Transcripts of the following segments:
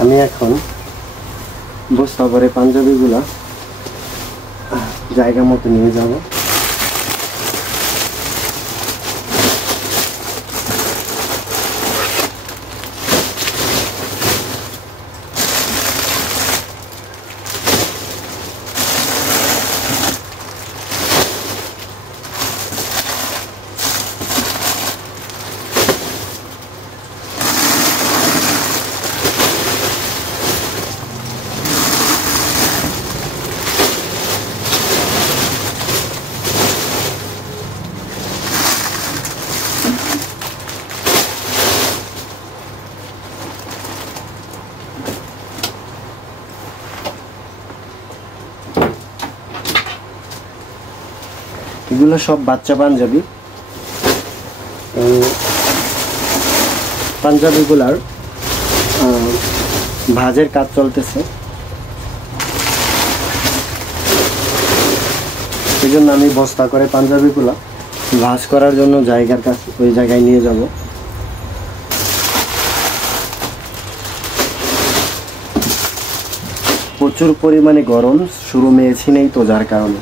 আমি এখন বস্তা করে পাঞ্জাবিগুলা জায়গা মতো নিয়ে যাব। এগুলো সব বাচ্চা পাঞ্জাবি। পাঞ্জাবিগুলার ভাঁজের কাজ চলতেছে, এই জন্য আমি বস্তা করে পাঞ্জাবিগুলো ভাঁজ করার জন্য জায়গার কাছে ওই জায়গায় নিয়ে যাব। প্রচুর পরিমাণে গরম, শোরুমে এসি নেই তো, যার কারণে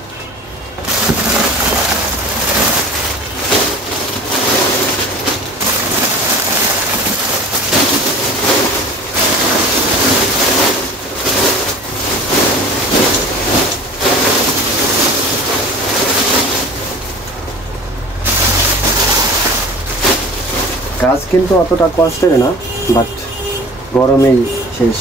কাজ কিন্তু অতটা কষ্টের না, বাট গরমেই শেষ।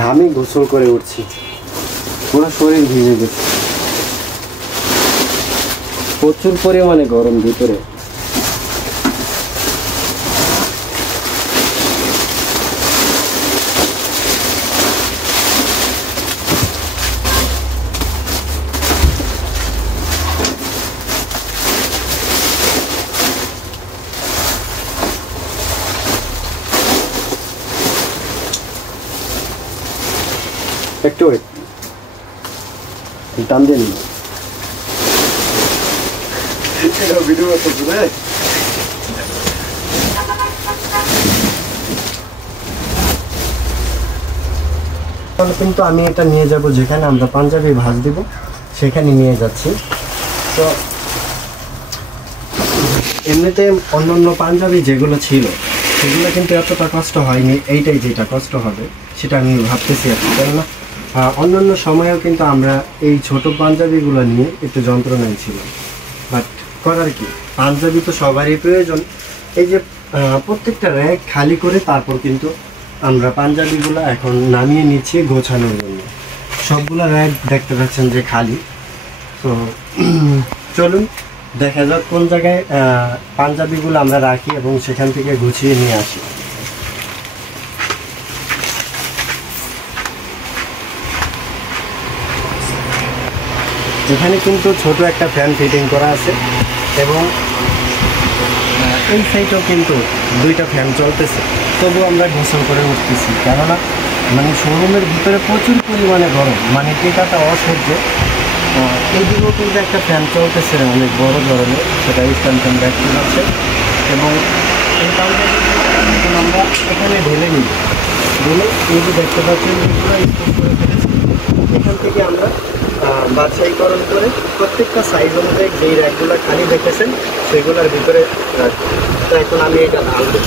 ঘামে গোসল করে উঠছি, পুরো শরীর ভিজে গেছে, প্রচুর পরিমাণে গরম ভিতরে। একটু টান দিয়ে নিন, ভিডিও কিন্তু আমি এটা নিয়ে যাব যেখানে আমরা পাঞ্জাবি ভাঁজ দিব, সেখানে নিয়ে যাচ্ছি। তো এমনিতে অন্যান্য পাঞ্জাবি যেগুলো ছিল সেগুলো কিন্তু এতটা কষ্ট হয়নি, এইটাই যেটা কষ্ট হবে সেটা আমি ভাবতেছি আর কি। কেননা অন্যান্য সময়েও কিন্তু আমরা এই ছোট পাঞ্জাবিগুলো নিয়ে একটু যন্ত্রণায় ছিল, বাট করার কি, পাঞ্জাবি তো সবারই প্রয়োজন। এই যে প্রত্যেকটা র্যাক খালি করে তারপর কিন্তু আমরা পাঞ্জাবিগুলো এখন নামিয়ে নিচ্ছি গোছানোর জন্য। সবগুলো র্যাক দেখতে পাচ্ছেন যে খালি। তো চলুন দেখা যাক কোন জায়গায় পাঞ্জাবিগুলো আমরা রাখি এবং সেখান থেকে গুছিয়ে নিয়ে আসি। এখানে কিন্তু ছোট একটা ফ্যান ফিটিং করা আছে এবং এই সাইডেও কিন্তু দুইটা ফ্যান চলতেছে, তবুও আমরা গোসল করে উঠতেছি, কেননা মানে শোরুমের ভিতরে প্রচুর পরিমাণে গরম, মানে টেকাটা অসহ্য। এইদিকেও কিন্তু একটা ফ্যান চলতেছে অনেক বড় ধরনের, সেটা স্ট্যান্ড ফ্যান দেখতে পাচ্ছে। এবং এই পাঞ্জাবিগুলো এখন আমরা এখানে ঢেলে নিই, ঢেলে এই যে দেখতে পাচ্ছেন এগুলো স্টোর করে ফেলেছি। এখান থেকে আমরা বাছাইকরণ করে প্রত্যেকটা সাইজ অনুযায়ী যেই র্যাকগুলো খালি দেখেছেন সেগুলোর ভিতরে রাখবো। তো এখন আমি এটা ঢালবো।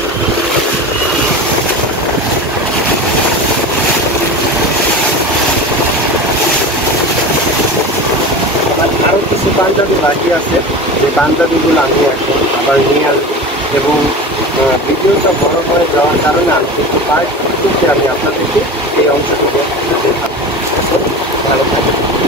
আরও কিছু পাঞ্জাবি বাকি আছে, যে পাঞ্জাবিগুলো আমি এখন আবার নিয়ে আসবো। এবং ভিডিওটা বড় হয়ে যাওয়ার কারণে আমি কিন্তু পার্ট টুতে আমি আপনাদেরকে এই অংশটুকু দেখাবো। ভালো থাকবে।